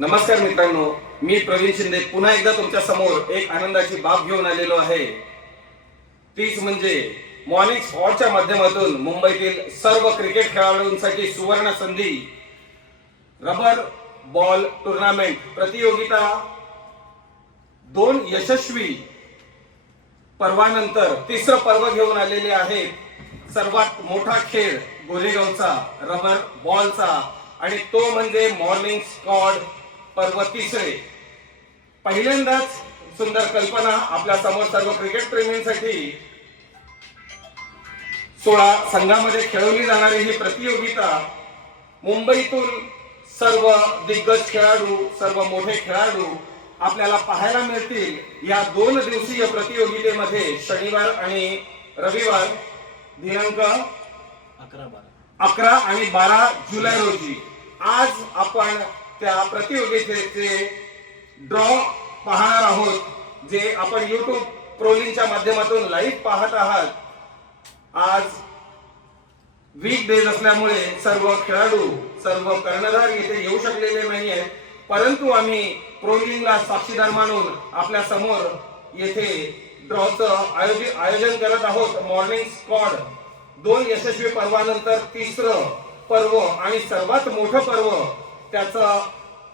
नमस्कार मित्रांनो, मी प्रवीण शिंदे पुन्हा एकदा तुमच्या समोर एक आनंदाची बाब घेऊन आलेलो आहे। तीच म्हणजे मॉर्निंग स्पॉटच्या माध्यमातून मुंबईतील सर्व क्रिकेट खेळाडूंसाठी सुवर्ण संधी। रबर बॉल टूर्नामेंट प्रतियोगिता 2 यशस्वी पर्वानंतर तिसरं पर्व घेऊन आलेले आहे। सर्वात मोठा खेळ गोरेगावचा रबर बॉलचा आणि तो म्हणजे मॉर्निंग स्क्वॉड पर्व तिसरे। पहिल्यांदाच सुंदर कल्पना आपल्या समोर सर्व क्रिकेट प्रेमींसाठी 16 संघामध्ये खेळवली जाणारी ही प्रतियोगिता मुंबईतून सर्व दिग्गज खेळाडू, सर्व मोठे खेळाडू आपल्याला पाहायला मिळतील। या 2 दिवसीय प्रतियोगितेमध्ये शनिवार आणि रविवार दिनांक 11 आणि 12 जुलै रोजी आज आपण त्या प्रतियोगितेचे ड्रॉ पाहणार आहोत, जे आपण YouTube प्रोलिंगच्या माध्यमातून लाईव्ह पाहत आहात। आज वीक डेज असल्यामुळे सर्व खेळाडू, सर्व कर्णधार येथे येऊ शकलेले नाही आहेत, परंतु आम्ही प्रोलिंगला साक्षीदार मानून आपल्या समोर येथे ड्रॉचं आयोजन करत आहोत। मॉर्निंग स्क्वॉड 2 यशस्वी पर्वानंतर तिसरं पर्व आणि सर्वात मोठं पर्व। त्याचं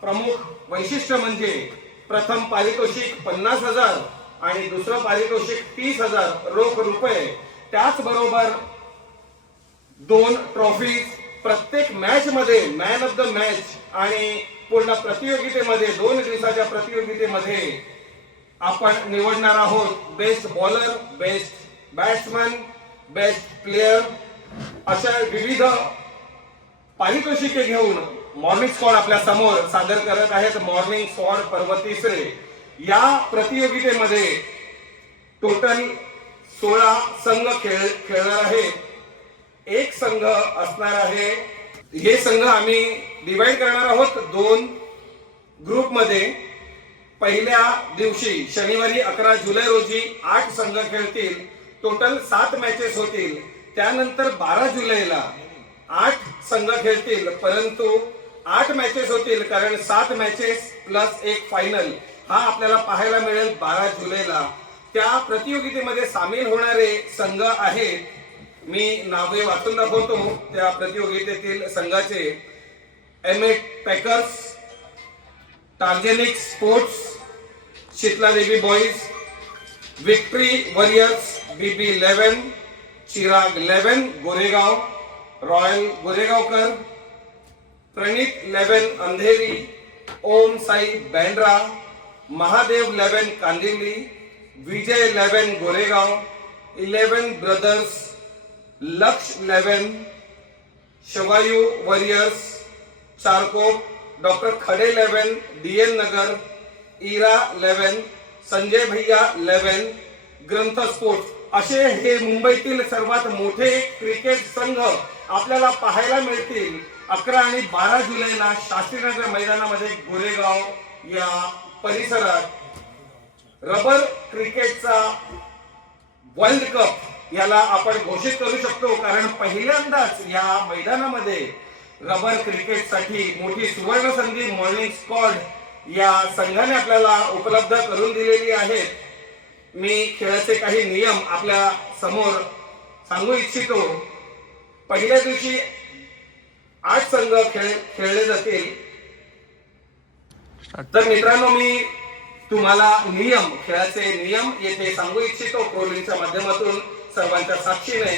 प्रमुख वैशिष्ट्य म्हणजे प्रथम पारितोषिक 50,000 आणि दुसरं पारितोषिक 30,000 रोख रुपये, त्याचबरोबर 2 ट्रॉफीज। प्रत्येक मॅच मध्ये मॅन ऑफ द मॅच आणि पूर्ण प्रतियोगितेमध्ये 2 दिवसाच्या प्रतियोगितेमध्ये आपण निवडणार आहोत best bowler, best batsman, best player अशा विविध पारितोषिके घेऊन मॉर्निंग स्क्वॉड आपल्या समोर सादर करत आहेत। मॉर्निंग स्क्वॉड पर्व तिसरे या प्रतियोगितेमध्ये टोटल 16 संघ खेळणार आहेत। एक संघ असणार आहे। हे संघ आम्ही डिवाइड करणार आहोत 2 ग्रुप मध्ये। पहिल्या दिवशी शनिवारी 11 जुलै रोजी 8 संघ खेळतील, टोटल 7 मॅचेस होतील। त्यानंतर 12 जुलैला 8 संघ खेळतील, परंतु 8 मॅचेस होतील, कारण 7 मॅचेस प्लस एक फायनल हा आपल्याला पाहायला मिळेल 12 जुलैला। त्या प्रतियोगितेमध्ये सामील होणारे संघ आहेत, मी नावे वाचून दाखवतो त्या प्रतियोगितेतील संघाचे। एमए पॅकर्स, टार्जेनिक sports, Shitala Devi boys, victory warriors, BB 11, Chirag 11 Goregaon, royal Goregaonkar, Pranit 11 Andheri, Om Sai Bandra, Mahadev 11 Kandivali, Vijay 11 Goregaon, 11 brothers, Laksh 11, शवायू warriors Charkop, doctor खडे 11 डीएन नगर, इरा 11, संजय भैया 11 ग्रंथ स्पोर्ट्स। असे हे मुंबईतील सर्वात मोठे क्रिकेट संघ आपल्याला पाहायला मिळतील। 11 आणि 12 जुलैला शास्त्रीनगर मैदानामध्ये गोरेगाव या परिसरात रबर क्रिकेटचा वर्ल्ड कप याला आपण घोषित करू शकतो, कारण पहिल्यांदाच या मैदानामध्ये रबर क्रिकेटसाठी मोठी सुवर्ण संधी मॉर्निंग स्क्वॉड या संघाने आपल्याला उपलब्ध करून दिलेली आहे। मी खेळाचे काही नियम आपल्या समोर सांगू इच्छितो। पहिल्या दिवशी 8 संघ खेळले जातील। तर मित्रांनो, मी तुम्हाला खेळाचे नियम येथे सांगू इच्छितो प्रोलिंगच्या माध्यमातून सर्वांच्या साक्षीने।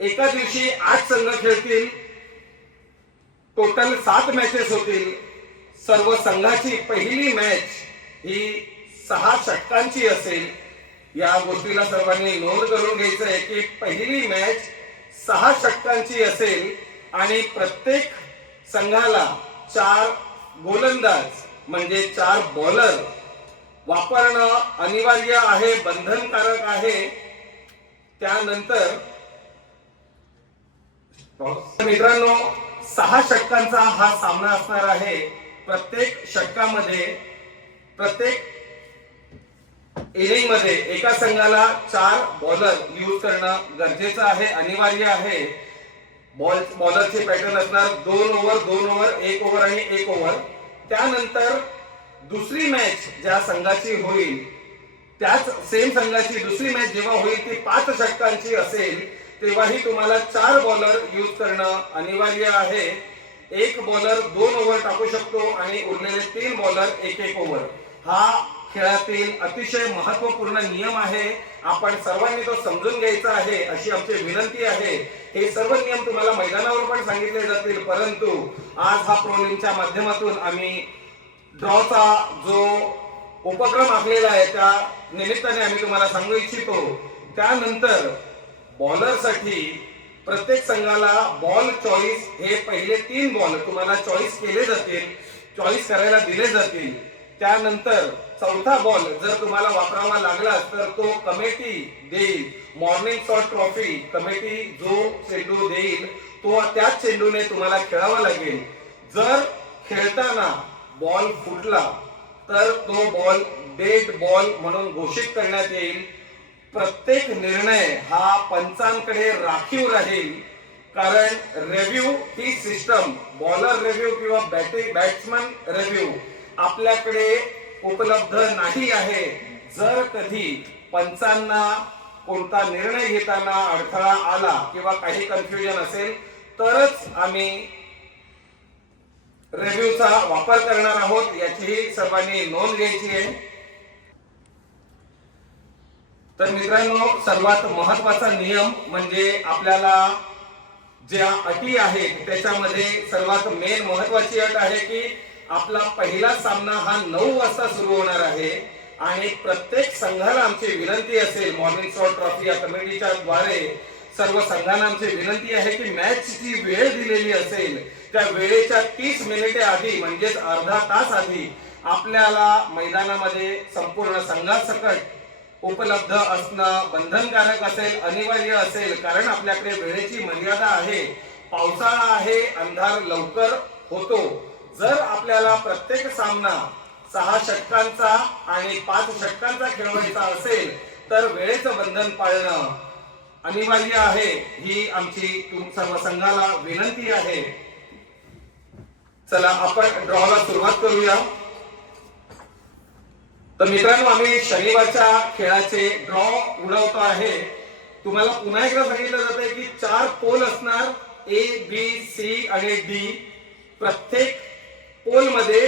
एका दिवशी 8 संघ खेळतील, टोटल 7 मॅचेस होतील। सर्व संघाची पहिली मॅच ही 6 षटकांची असेल। या गोष्टीला सर्वांनी नोंद करून घ्यायचं आहे की पहिली मॅच 6 षटकांची असेल आणि प्रत्येक संघाला 4 गोलंदाज म्हणजे 4 बॉलर वापरणं अनिवार्य आहे, बंधनकारक आहे। त्यानंतर मित्रांनो, 6 षटकांचा हा सामना असणार आहे। प्रत्येक षटकामध्ये, प्रत्येक इनिंग मध्ये एका संघाला 4 बॉलर यूज करणं गरजेचं आहे, अनिवार्य आहे। बॉलरचे पॅटर्न असणार 2 ओव्हर 2 ओव्हर 1 ओव्हर आणि 1 ओव्हर. त्यानंतर दुसरी मॅच ज्या संघाची होईल त्याच सेम संघाची दुसरी मॅच जेव्हा होईल ती 5 षटकांची असेल तेव्हाही तुम्हाला 4 बॉलर यूज करणं अनिवार्य आहे. एक बॉलर 2 ओव्हर टाकू शकतो आणि उरलेले 3 बॉलर 1-1 ओव्हर. हा खेळातील अतिशय महत्त्वपूर्ण नियम आहे. आपण सर्वांनी तो समजून घ्यायचा आहे अशी आमची विनंती आहे. हे सर्व नियम तुम्हाला मैदानावर पण सांगितले जातील, परंतु आज हा प्रो लीगच्या माध्यमातून आम्ही ड्रॉचा जो उपक्रम आखलेला आहे त्या निमित्ताने आम्ही तुम्हाला सांगू इच्छितो. त्यानंतर बॉलरसाठी प्रत्येक संघाला बॉल चॉईस हे पहिले 3 बॉल तुम्हाला चॉईस केले जातील, चॉईस करायला दिले जातील. त्यानंतर चौथा बॉल जर तुम्हाला वापरावा लागला तर तो कमिटी देईल. मॉर्निंग शॉट ट्रॉफी कमिटी जो चेंडू देईल तो त्याच चेंडूने तुम्हाला खेळावा लागेल. जर खेळताना बॉल फुटला तर तो बॉल डेड बॉल म्हणून घोषित करण्यात येईल. प्रत्येक निर्णय हा पंचांकडे राखीव राहील, कारण रिव्ह्यू ही सिस्टम बॉलर रिव्ह्यू किंवा बॅट्समन रिव्ह्यू आपल्याकडे उपलब्ध नाही आहे. जर कधी पंचांना कोणता निर्णय घेताना अडथळा आला किंवा काही कन्फ्युजन असेल तरच आम्ही रिव्ह्यूचा वापर करणार आहोत, याचीही सर्वांनी नोंद घ्यायची आहे. तर मित्रांनो, सर्वात महत्वाचा नियम म्हणजे आपल्याला ज्या अटी आहेत त्याच्यामध्ये सर्वात मेन महत्वाची अट आहे की आपला पहिला सामना हा 9 वाजता सुरू होणार आहे आणि प्रत्येक संघाला आमची विनंती असेल, मॉर्निंग शॉट ट्रॉफी या कमिटीच्या द्वारे सर्व संघांना आमची विनंती आहे की मॅचची वेळ दिलेली असेल त्या वेळेच्या 30 मिनिटे आधी म्हणजेच अर्धा तास आधी आपल्याला मैदानामध्ये संपूर्ण संघासकट उपलब्ध असणं बंधनकारक असेल, अनिवार्य असेल, कारण आपल्याकडे वेळेची मर्यादा आहे. पावसाळा आहे, अंधार लवकर होतो. जर आपल्याला प्रत्येक सामना 6 षटकांचा आणि 5 षटकांचा खेळवायचा असेल तर वेळेचं बंधन पाळणं अनिवार्य आहे. ही आमची सर्व संघाला विनंती आहे. चला आपण ड्रॉला सुरुवात करूया. तर मित्रांनो, आम्ही शनिवारच्या खेळाचे ड्रॉ उडवतो आहे. तुम्हाला पुन्हा एकदा सांगितलं जातंय की 4 पोल असणार, ए बी सी आणि डी. प्रत्येक पोल मध्ये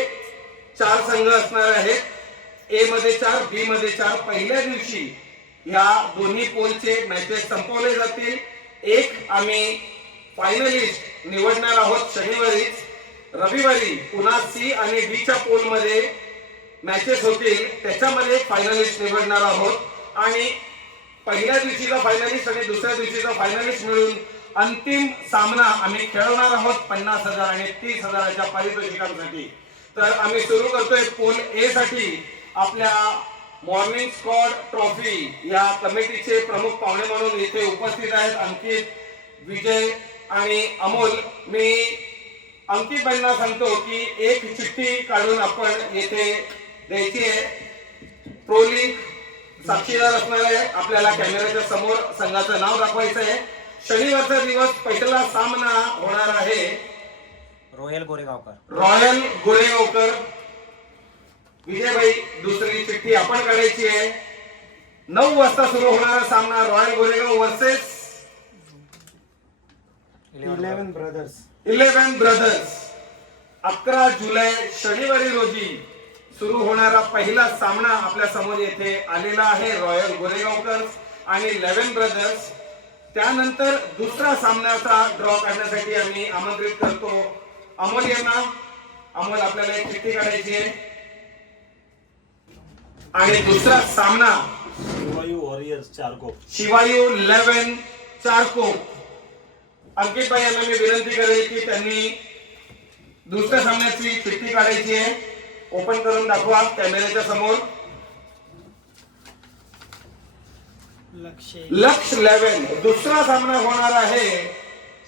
4 संघ असणार आहेत. ए मध्ये 4, बी मध्ये 4. पहिल्या दिवशी या दोन्ही पोलचे मॅचेस संपवले जातील. एक आम्ही फायनलिस्ट निवडणार आहोत शनिवारीच. रविवारी पुन्हा सी आणि डी च्या पोल मध्ये मॅचेस होतील, त्याच्यामध्ये फायनलिस्ट निवडणार आहोत आणि पहिल्या दिवशीचा फायनलिस्ट आणि दुसऱ्या दिवशीचा फायनलिस्ट मिळून अंतिम सामना आम्ही खेळवणार आहोत 50,000 आणि 30,000च्या पारितोषिकांसाठी. तर आम्ही सुरू करतोय पोल ए साठी. आपल्या मॉर्निंग स्क्वॉड ट्रॉफी या कमिटीचे प्रमुख पाहुणे म्हणून इथे उपस्थित आहेत अंकित, विजय आणि अमोल. मी अंकित भाईंना सांगतो की एक चिठ्ठी काढून आपण येथे द्यायची आहे. प्रो लीग साक्षीदार असणार आहे. आपल्याला कॅमेऱ्याच्या समोर संघाचं नाव दाखवायचं आहे. शनिवारचा दिवस पहिला सामना होणार आहे रॉयल गोरेगावकर. रॉयल गोरेगावकर. विजयभाई, दुसरी चिठ्ठी आपण काढायची आहे. 9 वाजता सुरू होणारा सामना royal Goregaon versus 11 brothers. 11 brothers. 11 जुलै शनिवारी रोजी सुरू होणारा पहिला सामना आपल्या समोर येथे आलेला आहे, रॉयल गोरेगावकर आणि 11 ब्रदर्स. त्यानंतर दुसरा सामन्याचा ड्रॉ करण्यासाठी आम्ही आमंत्रित करतो अमोल यांना. अमोल, आपल्याला एक चिठ्ठी काढायची आहे आणि दुसरा सामना शिवायू वॉरियर्स चारकोप. शिवायू 11 चारकोप. अंकित भाई यांना मी विनंती करेल की त्यांनी दुसऱ्या सामन्याची चिठ्ठी काढायची आहे. ओपन करून दाखवा कॅमेऱ्याच्या समोर. लक्ष 11. दुसरा सामना होणार आहे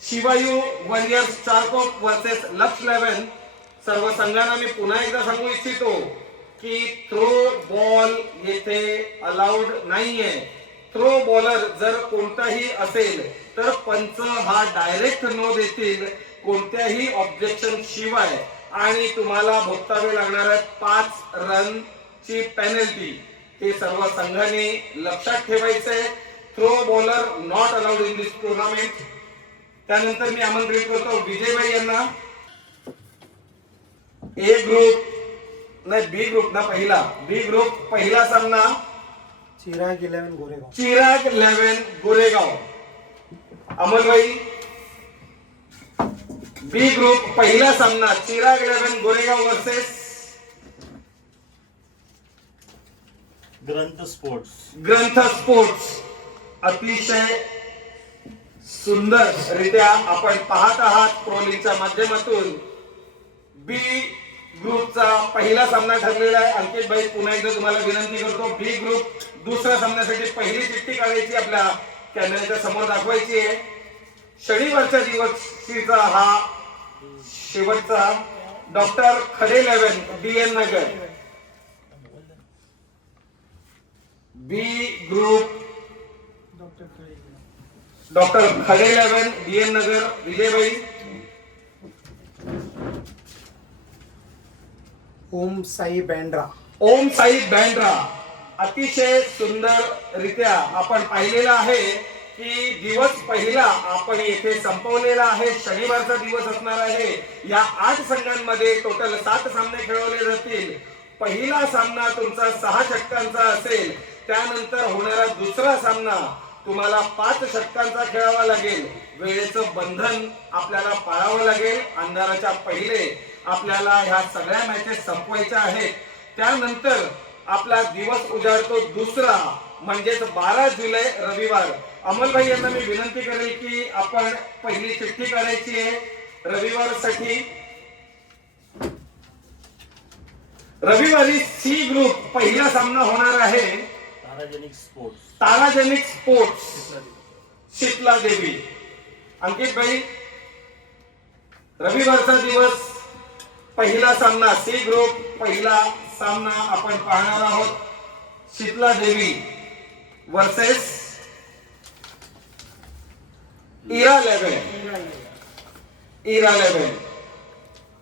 शिवायू वॉरियर्स चारकोप वर्सेस लक्ष 11. सर्व संघांना मी पुन्हा एकदा सांगू इच्छितो की थ्रो बॉल येथे अलाउड नाहीये. थ्रो बॉलर जर कोणताही असेल तर पंच हा डायरेक्ट नो देतील कोणत्याही ऑब्जेक्शन शिवाय आणि तुम्हाला भोगतावे लागणाऱ्या 5 रनची पेनल्टी. हे सर्व संघाने लक्षात ठेवायचंय. Throw bowler not allowed in this tournament. त्यानंतर मी आमंत्रित करतो विजयभाई यांना. ए ग्रुप नाही बी ग्रुप ना पहिला बी ग्रुप पहिला सामना चिराग 11 गोरेगाव. चिराग 11 गोरेगाव. अमोलभाई बी ग्रुप पहिला सामना चिराग 11 गोरेगाव वर्सेस ग्रंथ स्पोर्ट्स. ग्रंथ स्पोर्ट्स. अतिशय सुंदर रित्या आपण पाहत आहात प्रोलिंगच्या माध्यमातून. बी ग्रुपचा पहिला सामना ठरलेला आहे. अंकित भाई पुन्हा एकदा तुम्हाला विनंती करतो बी ग्रुप दुसऱ्या सामन्यासाठी पहिली चिठ्ठी काढायची आपल्या कॅमेऱ्याच्या समोर दाखवायची आहे. शनिवारच्या दिवशीचा हा शेवटचा डॉक्टर खडे 11 DN नगर. बी ग्रुप डॉक्टर खडे 11 DN नगर. विजयभाई. ओम साई बँड्रा. ओम साई बँड्रा. अतिशय सुंदर रित्या आपण पाहिलेला आहे की दिवस पहिला आपण येथे संपवलेला आहे. शनिवारचा दिवस असणार आहे. या 8 संघांमध्ये टोटल 7 सामने खेळवले जातील. पहिला सामना तुमचा 6 षटकांचा असेल. त्यानंतर होणारा दुसरा सामना तुम्हाला 5 षटकांचा खेळावा लागेल. वेळेचं बंधन आपल्याला पाळावं लागेल. अंधाराच्या पहिले आपल्याला ह्या सगळ्या मॅचेस संपवायच्या आहेत. त्यानंतर आपला दिवस उजाडतो दुसरा म्हणजेच 12 जुलै रविवार. अमोलभाई यांना मी विनंती करेल की आपण पहिली चिठ्ठी काढायची आहे रविवारसाठी. रविवारी सी ग्रुप पहिला सामना होणार आहे ताराजेनिक स्पोर्ट्स. ताराजेनिक स्पोर्ट्स शीतला देवी. अंकित भाई रविवारचा दिवस पहिला सामना सी ग्रुप पहिला सामना आपण पाहणार आहोत. शीतला देवी वर्सेस इरा 11.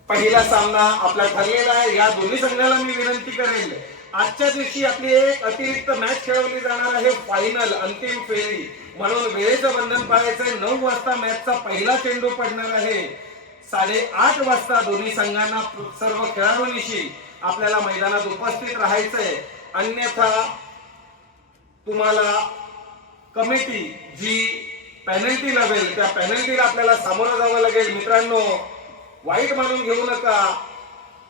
पहिला सामना आपला ठरलेला आहे. या दोन्ही संघाला मी विनंती करेल आजच्या दिवशी आपली एक अतिरिक्त मॅच खेळवली जाणार आहे. फायनल अंतिम फेरी म्हणून वेळेचं बंधन पाळायचंय. 9 वाजता मॅचचा पहिला चेंडू पडणार आहे. 8:30 वाजता दोन्ही संघांना सर्व खेळाडूंशी आपल्याला मैदानात उपस्थित राहायचंय. अन्यथा तुम्हाला कमिटी जी पेनल्टी लावेल त्या पेनल्टीला आपल्याला सामोरं जावं लागेल. मित्रांनो वाईट मानून घेऊ नका.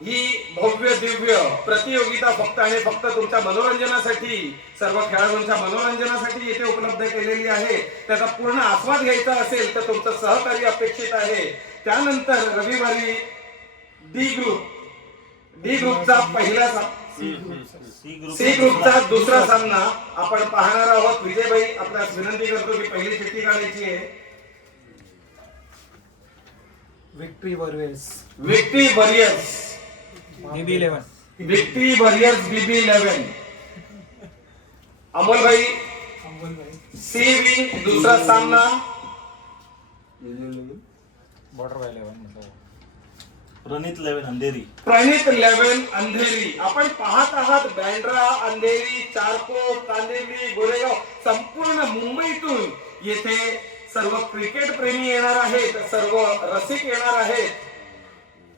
ही भव्य दिव्य प्रतियोगिता फक्त आणि फक्त तुमच्या मनोरंजनासाठी सर्व खेळाडूंच्या मनोरंजनासाठी येथे उपलब्ध केलेली आहे. त्याचा पूर्ण आस्वाद घ्यायचा असेल तर तुमचं सहकार्य अपेक्षित आहे. त्यानंतर रविवारी डी ग्रुपचा पहिला सी ग्रुपचा दुसरा सामना आपण पाहणार आहोत. विजयभाई आपल्याला विनंती करतो की पहिली चिठ्ठी काढायची आहे. Victory warriors. Victory warriors BB 11. Victory warriors BB 11. Amol भाई सी विंग दूसरा सामना बॉर्डर 11 मतलब प्रणित 11 अंधेरी. प्रणित 11 अंधेरी. आपण पाहत आहात बँड्रा, अंधेरी, चारकोप, कांदिवली, गोरेगाव संपूर्ण मुंबईतून येथे सर्व क्रिकेट प्रेमी येणार आहेत. सर्व रसिक येणार आहेत.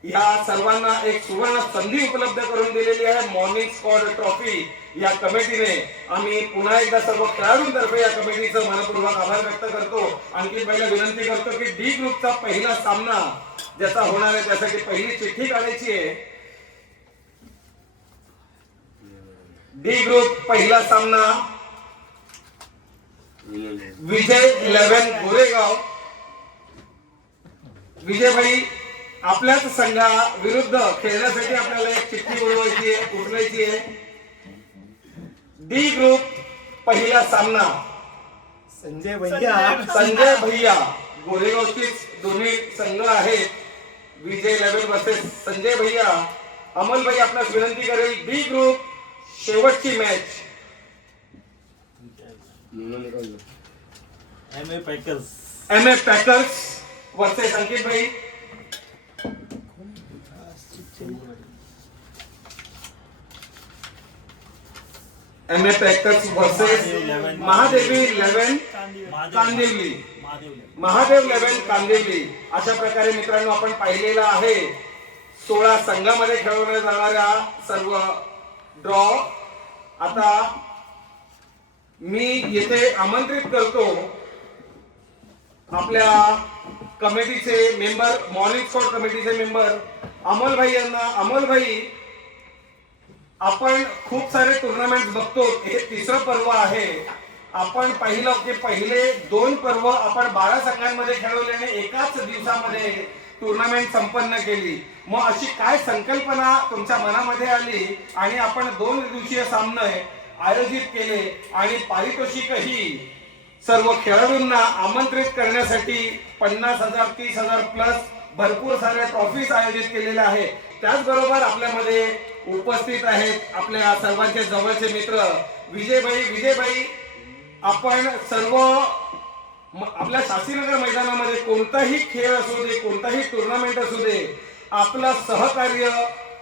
या सर्वांना एक सुवर्ण संधी उपलब्ध करून दिलेली आहे मॉर्निंग स्क्वॉड ट्रॉफी या कमिटीने. आम्ही पुन्हा एकदा सर्व खेळाडूंतर्फे या कमिटीचं मनपूर्वक आभार व्यक्त करतो. आणखी पहिला विनंती करतो की डी ग्रुपचा पहिला सामना ज्याचा होणार आहे त्यासाठी पहिली चिठ्ठी काढायची आहे. डी ग्रुप पहिला सामना विजय 11 गोरेगाव. विजयभाई आपल्याच संघा विरुद्ध खेळण्यासाठी आपल्याला एक चिठ्ठी उडवायची आहे उचलायची आहे. डी ग्रुप पहिला सामना संजय भैया गोरेगावचे दोन्ही संघ आहेत. विजय 11 वर्सेस संजय भैया. अमोल भाई आपल्यास विनंती करेल डी ग्रुप शेवटची match MA Packers. MA Packers versus Ankit भाई. MA Packers versus Mahadevi 11 Kandivali. Mahadev 11 Kandivali. अशा प्रकारे मित्रांनो आपण पाहिलेला आहे 16 संघामध्ये खेळवल्या जाणाऱ्या सर्व ड्रॉ. आता मी येथे आमंत्रित करतो आपल्या कमिटीचे मेंबर, मॉर्निंग स्क्वॉड कमिटीचे मेंबर अमोल भाई यांना. अमोल भाई, आपण खूप सारे टुर्नामेंट बघतो, हे तिसरं पर्व आहे. आपण पाहिलं की पहिले 2 पर्व आपण 12 संघांमध्ये खेळवल्याने एकाच दिवसामध्ये टुर्नामेंट संपन्न केली. मग अशी काय संकल्पना तुमच्या मनामध्ये आली आणि आपण 2 दिवसीय सामने आयोजित केले आणि पारितोषिकही सर्व खेळाडूंना आमंत्रित करण्यासाठी 50,000 30,000 प्लस भरपूर साऱ्या ट्रॉफीज आयोजित केलेल्या आहेत. त्याचबरोबर आपल्यामध्ये उपस्थित आहेत आपल्या सर्वांचे जवळचे मित्र विजयभाई. विजयभाई, आपण सर्व आपल्या शास्त्रीनगर मैदानामध्ये कोणताही खेळ असू दे, कोणताही टुर्नामेंट असू दे, आपलं सहकार्य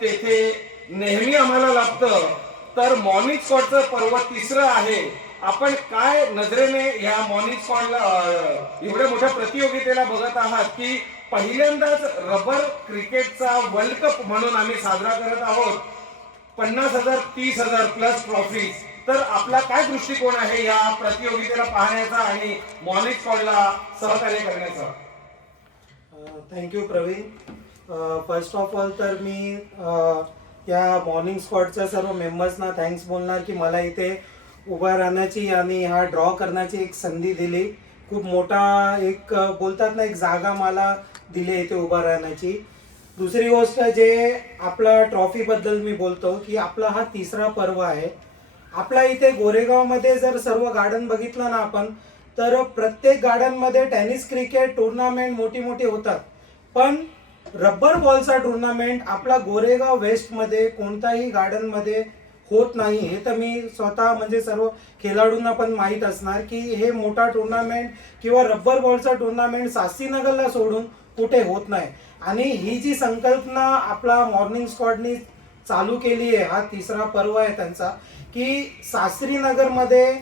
तेथे नेहमी आम्हाला लाभतं. तर मॉर्निंग स्क्वॉडचं पर्व तिसरं आहे. आपण काय नजरेने या मॉर्निंग स्क्वॉडला एवढ्या मोठ्या प्रतियोगितेला बघत आहात की पहिल्यांदाच रबर क्रिकेटचा वर्ल्ड कप म्हणून आम्ही साजरा करत आहोत. 50,000 30,000 प्लस ट्रॉफीज. तर आपला काय दृष्टिकोन आहे या प्रतियोगितेला पाहण्याचा आणि मॉर्निंग स्क्वॉडला सहकार्य करण्याचा? Thank you Praveen. First of all तर मी या मॉर्निंग स्क्वॉडच्या सर्व मेंबर्सना थँक्स बोलणार की मला इथे उभा राहण्याची आणि हा ड्रॉ करण्याची एक संधी दिली. खूप मोठा एक बोलतात ना एक जागा मला दिली इथे उभा राहण्याची. दुसरी गोष्ट जे आपला ट्रॉफीबद्दल मी बोलतो की आपला हा तिसरा पर्व आहे. आपल्या इथे गोरेगावमध्ये जर सर्व गार्डन बघितलं ना आपण, तर प्रत्येक गार्डनमध्ये टेनिस क्रिकेट टुर्नामेंट मोठी मोठी होतात, पण रबर बॉलचा टुर्नामेंट आपला गोरेगाव वेस्टमध्ये कोणताही गार्डनमध्ये होत नाही. हे तर मी स्वतः म्हणजे सर्व खेळाडूंना पण माहीत असणार की हे मोठा टुर्नामेंट किंवा रबर बॉलचा टुर्नामेंट शास्त्रीनगरला सोडून कुठे होत नाही. आणि ही जी संकल्पना आपला मॉर्निंग स्क्वॉडनी चालू केली आहे, हा तिसरा पर्व आहे त्यांचा, की शास्त्रीनगरमध्ये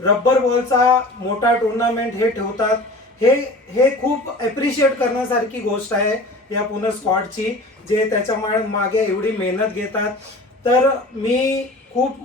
रबर बॉलचा मोठा टुर्नामेंट हे ठेवतात. हे खूप ॲप्रिशिएट करण्यासारखी गोष्ट आहे या पूर्ण स्क्वॉडची, जे त्याच्या मागे एवढी मेहनत घेतात. तर मी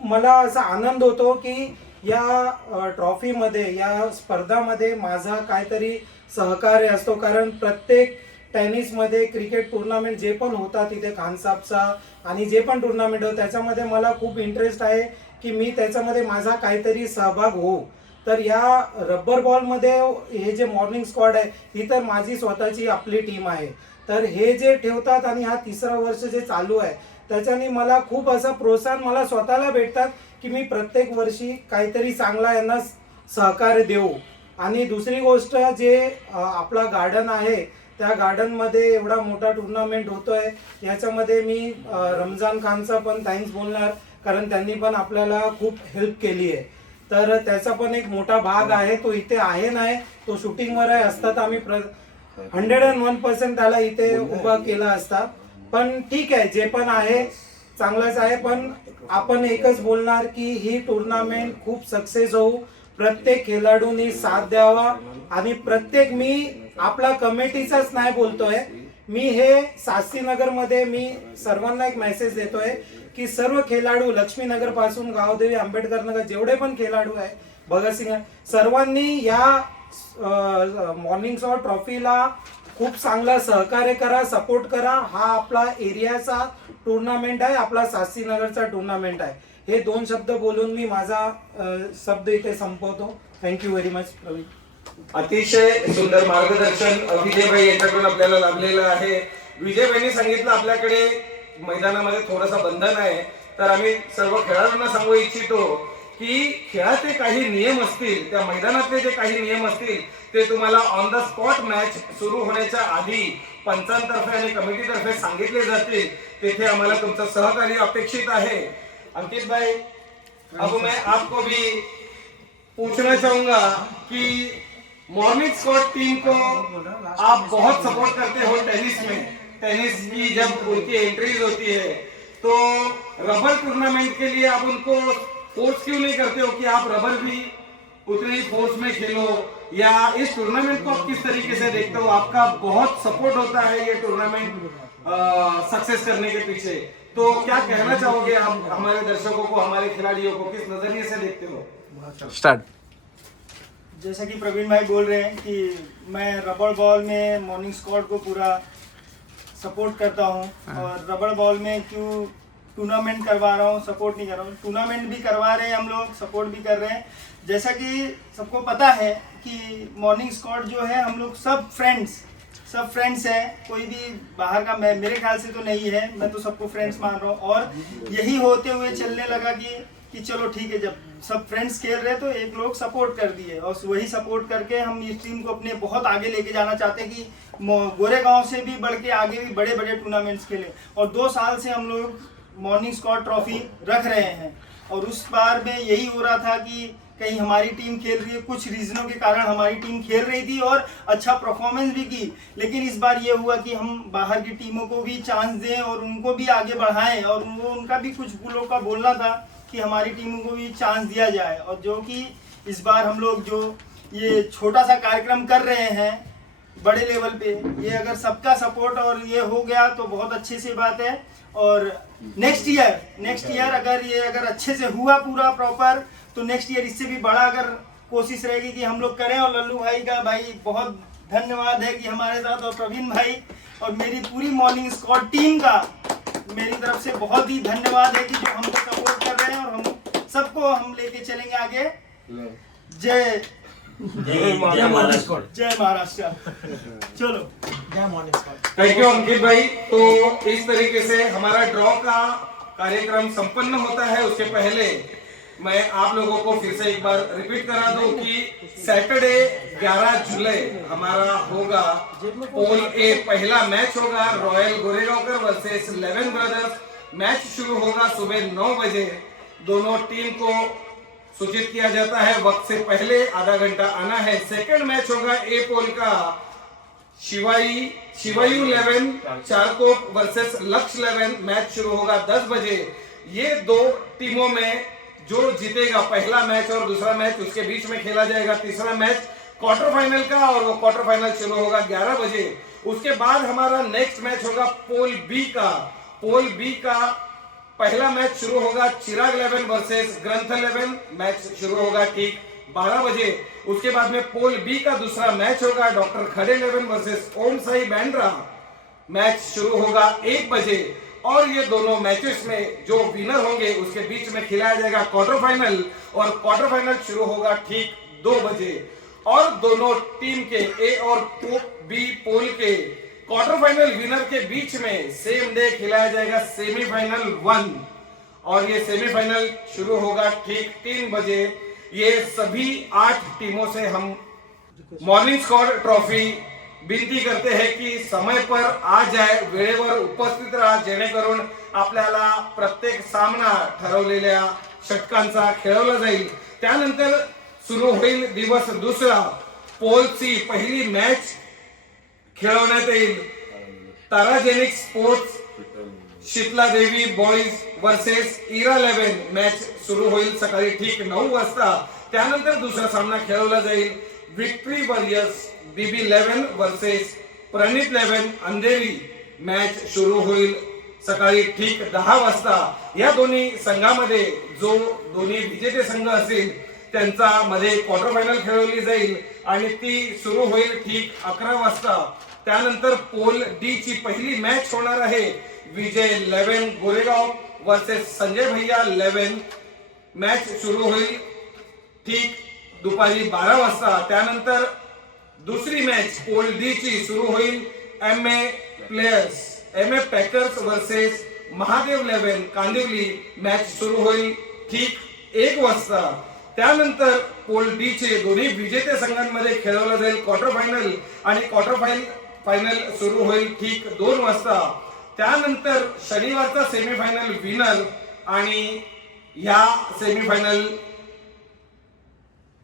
मला असा आनंद होतो की या ट्रॉफीमध्ये, या स्पर्धामध्ये माझा काहीतरी सहकार्य असतो. कारण प्रत्येक टेनिसमध्ये क्रिकेट टुर्नामेंट जे पण होतात तिथे खानसापचा आणि जे पण टुर्नामेंट होतं त्याच्यामध्ये मला खूप इंटरेस्ट आहे की मी त्याच्यामध्ये माझा काहीतरी सहभाग होऊ. तर या रबर बॉलमध्ये हे जे मॉर्निंग स्क्वॉड आहे ही तर माझी स्वतःची आपली टीम आहे. तर हे जे ठेवतात आणि हा तिसरा वर्ष जे चालू आहे त्याच्याने मला खूप असं प्रोत्साहन मला स्वतःला भेटतात की मी प्रत्येक वर्षी काहीतरी चांगला यांना सहकार्य देऊ. आणि दुसरी गोष्ट जे आपला गार्डन आहे त्या गार्डनमध्ये एवढा मोठा टुर्नामेंट होतोय, याच्यामध्ये मी रमजान खानचा पण थँक्स बोलणार, कारण त्यांनी पण आपल्याला खूप हेल्प केली आहे. तर त्याचा पण एक मोठा भाग आहे. तो इथे आहे नाही, तो शूटिंगवर आहे. असतात आम्ही 101% त्याला इथे उभा केला असता. पण ठीक आहे, जे पण आहे चांगलंच आहे. पण आपण एकच बोलणार की ही टुर्नामेंट खूप सक्सेस होऊ, प्रत्येक खेळाडूंनी साथ द्यावा. आणि प्रत्येक मी आपला कमिटीचाच नाही बोलतोय, मी हे शास्त्रीनगरमध्ये मी सर्वांना एक मेसेज देतोय की सर्व खेळाडू लक्ष्मीनगर पासून गावदेवी आंबेडकर नगर जेवढे पण खेळाडू आहे, भगतसिंग, सर्वांनी या मॉर्निंग स्क्वॉड ट्रॉफीला खूप चांगला सहकार्य करा, सपोर्ट करा. हा आपला एरियाचा टुर्नामेंट आहे, आपला शास्त्रीनगरचा टुर्नामेंट आहे. हे 2 शब्द बोलून मी माझा शब्द इथे संपवतो. Thank you very much Praveen. अतिशय सुंदर मार्गदर्शन विजयभाई यांच्याकडून आपल्याला लाभलेलं आहे. विजयभाईंनी सांगितलं आपल्याकडे मैदानामध्ये थोडंसं बंधन आहे, तर आम्ही सर्व खेळाडूंना सांगू इच्छितो की खेळाचे काही नियम असतील, त्या मैदानातले जे काही नियम असतील ते तुम्हाला ऑन द स्पॉट मॅच सुरू होण्याच्या आधी पंचांतर्फे आणि कमिटीतर्फे सांगितले जातील. तेथे आम्हाला तुमचं सहकार्य अपेक्षित आहे. अंकित भाई, अब मैं आपको भी पूछना चाहूंगा कि मॉर्निंग स्क्वाड टीम को आप बहुत सपोर्ट करते हो टेनिस में। टेनिस की जब उनकी एंट्रीज होती है तो रबर टूर्नामेंट के लिए आप उनको फोर्स क्यों नहीं करते हो कि आप रबर भी उतने ही फोर्स में खेलो, या इस टूर्नामेंट को आप किस तरीके से देखते हो? आपका बहुत सपोर्ट होता है ये टूर्नामेंट सक्सेस करने के पीछे, तो क्या कहना चाहोगे आप हमारे दर्शकों को, हमारे खिलाड़ियों को, किस नजरिए से देखते हो? स्टार्ट। जैसा कि प्रवीण भाई बोल रहे हैं कि मैं रबड़ बॉल में मॉर्निंग स्क्वाड को पूरा सपोर्ट करता हूं, और रबड़ बॉल में क्यों टूर्नामेंट करवा रहा हूं, सपोर्ट नहीं कर रहा हूं। टूर्नामेंट भी करवा रहे हैं हम लोग, सपोर्ट भी कर रहे हैं। जैसा कि सबको पता है कि मॉर्निंग स्क्वाड जो है, हम लोग सब फ्रेंड्स हैं, कोई भी बाहर का मेरे ख्याल से तो नहीं है, मैं तो सबको फ्रेंड्स मान रहा हूँ। और यही होते हुए चलने लगा कि चलो ठीक है, जब सब फ्रेंड्स खेल रहे तो एक लोग सपोर्ट कर दिए, और वही सपोर्ट करके हम इस टीम को अपने बहुत आगे लेके जाना चाहते हैं कि गोरेगांव से भी बढ़ के आगे भी बड़े बड़े टूर्नामेंट्स खेले। और 2 साल से हम लोग मॉर्निंग स्क्वाड ट्रॉफी रख रहे हैं, और उस बार में यही हो रहा था कि कहीं हमारी टीम खेल रही है, कुछ रीजनों के कारण हमारी टीम खेल रही थी और अच्छा परफॉर्मेंस भी की, लेकिन इस बार ये हुआ कि हम बाहर की टीमों को भी चांस दें और उनको भी आगे बढ़ाएं, और उनका भी कुछ लोगों का बोलना था कि हमारी टीमों को भी चांस दिया जाए। और जो कि इस बार हम लोग जो ये छोटा सा कार्यक्रम कर रहे हैं बड़े लेवल पे, ये अगर सबका सपोर्ट और ये हो गया तो बहुत अच्छी सी बात है। और नेक्स्ट ईयर अगर अच्छे से हुआ पूरा प्रॉपर, तो नेक्स्ट ईयर इससे भी बड़ा अगर कोशिश रहेगी कि हम लोग करें। और लल्लू भाई का भाई बहुत धन्यवाद है कि हमारे साथ, और प्रवीण भाई और मेरी पूरी मॉर्निंग स्क्वाड टीम का मेरी तरफ से बहुत ही धन्यवाद है कि जो हमको सपोर्ट कर रहे हैं, और हम सबको हम लेके चलेंगे आगे। जय महाराष्ट्र। चलो, जय मॉर्निंग स्क्वाड। थैंक यू अंकित भाई। तो इस तरीके से हमारा ड्रॉ का कार्यक्रम संपन्न होता है। उसके पहले मैं आप लोगों को फिर से एक बार रिपीट करा दूं कि सैटरडे 11 जुलाई हमारा होगा पोल ए, पहला मैच होगा रॉयल गोरेगांवकर वर्सेस 11 ब्रदर्स। मैच शुरू होगा सुबह 9 बजे। दोनों टीम को सूचित किया जाता है वक्त से पहले आधा घंटा आना है। सेकंड मैच होगा ए पोल का शिवायु 11 चारकोप वर्सेस लक्ष्य 11। मैच शुरू होगा 10 बजे। ये 2 टीमों में जो जीतेगा पहला मैच और दूसरा मैच, उसके बीच में खेला जाएगा तीसरा मैच क्वार्टर फाइनल का, और वो क्वार्टर फाइनल शुरू होगा 11 बजे। उसके बाद हमारा नेक्स्ट मैच होगा पोल बी का। पोल बी का पहला मैच शुरू होगा चिराग 11 वर्सेस ग्रंथ 11। मैच शुरू होगा ठीक 12 बजे। उसके बाद में पोल बी का दूसरा मैच होगा डॉक्टर खड़े 11 वर्सेस ओम साई बैंड्रा। मैच शुरू होगा 1 बजे। और ये दोनों मैचेस में जो विनर होंगे उसके बीच में खिलाया जाएगा क्वार्टर फाइनल, और क्वार्टर फाइनल शुरू होगा ठीक 2 बजे। और दोनों टीम के ए और बी पोल के क्वार्टर फाइनल विनर के बीच में सेम डे खिलाया जाएगा सेमीफाइनल 1, और ये सेमीफाइनल शुरू होगा ठीक 3 बजे। ये सभी 8 टीमों से हम मॉर्निंग स्क्वाड ट्रॉफी विनंती करते हैं की समय पर आ जाए, वेळेवर उपस्थित राहा, जेणेकरून आपल्याला प्रत्येक सामना ठरवलेल्या षटकांचा खेळवला जाईल। त्यानंतर सुरू होईल दिवस दुसरा। पोलची पहिली मॅच खेळवण्यात येईल ताराजेनिक sports Shitala Devi boys versus इरा 11। मॅच सुरू होईल सकाळी ठीक 9 वाजता। त्यानंतर दुसरा सामना खेळवला जाईल विक्ट्री वॉरियर्स बीबी 11 वर्सेस प्रणित 11 अंधेरी। मॅच सुरू होईल सकाळी ठीक 10 वाजता। या दोन्ही संघामध्ये जो दोन्ही विजेते संघ असेल त्यांचा मध्ये क्वार्टर फायनल खेळवली जाईल, आणि ती सुरू होईल ठीक 11 वाजता। त्यानंतर पोल डी ची पहिली मॅच होणार आहे विजय 11 गोरेगाव वर्सेस संजय भैया 11। मॅच सुरू होईल ठीक दुपारी 12 वाजता। त्यानंतर दुसरी मॅच पोल डी ची सुरू होईल MA packers versus Mahadev 11 Kandivali. Match सुरू होईल ठीक 1 वाजता। त्यानंतर पोल डी चे दोन्ही विजेते संघांमध्ये खेळवला जाईल क्वार्टर फायनल, आणि क्वार्टर फायनल सुरू होईल ठीक 2 वाजता। त्यानंतर शनिवारचा सेमीफायनल विनर, आणि या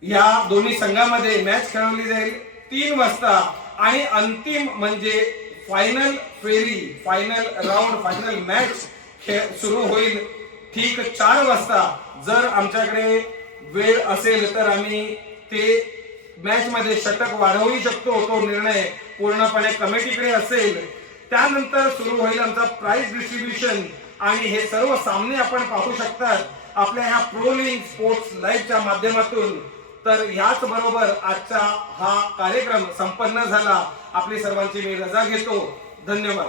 या दोन्ही संघामध्ये मॅच खेळवली जाईल 3 वाजता आणि अंतिम म्हणजे फायनल फेरी, फायनल राऊंड, फायनल मॅच सुरू होईल ठीक 4 वाजता. जर आमच्याकडे वेळ असेल तर आम्ही ते मॅच मध्ये षटक वाढवू शकतो. तो निर्णय पूर्णपणे कमिटीकडे असेल. त्यानंतर सुरू होईल आमचा प्राइज डिस्ट्रीब्युशन आणि हे सर्व सामने आपण पाहू शकतात आपल्या ह्या प्रो लीग स्पोर्ट्स लाईव्हच्या माध्यमातून. तर याच बरोबर आजचा हा कार्यक्रम संपन्न झाला. आपली सर्वांची मी रजा घेतो. धन्यवाद.